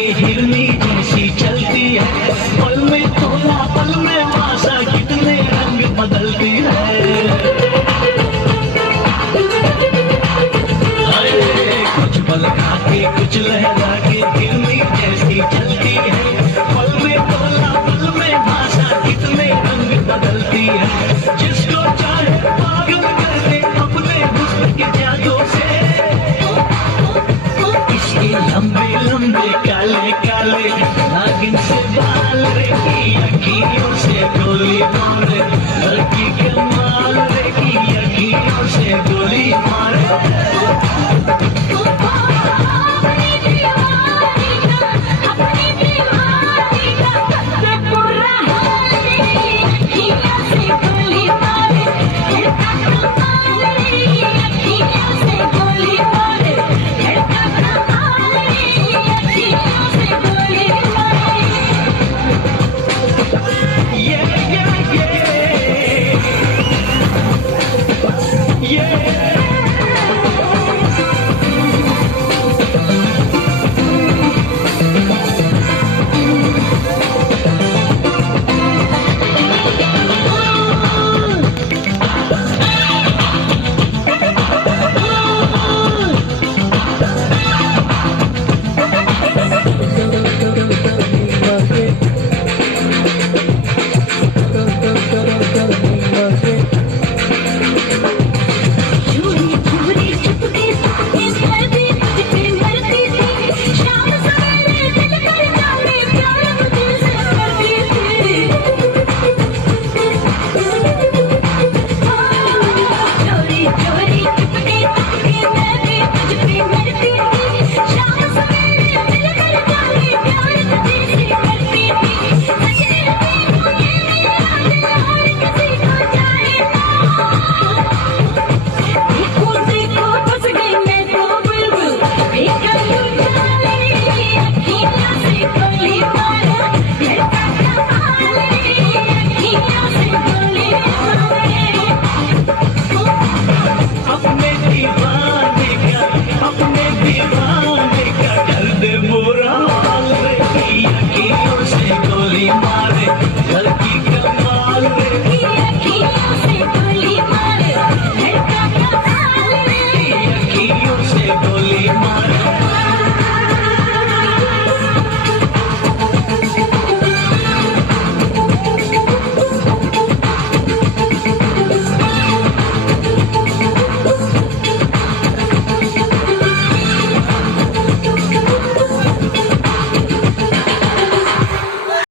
के हिरनी जैसी चलती है, पल में तोला पल में माशा कितने रंग बदलती है। कुछ पल खाके कुछ लहरा के हिरनी जैसी चलती है, पल में तोला पल में माशा कितने रंग बदलती है। जिसको चाहे पागल कर दे अपने हुस्न के जादू से, इसके लंबे लंबे काले काले नागिन से बाल रे, अखियों से गोली मारे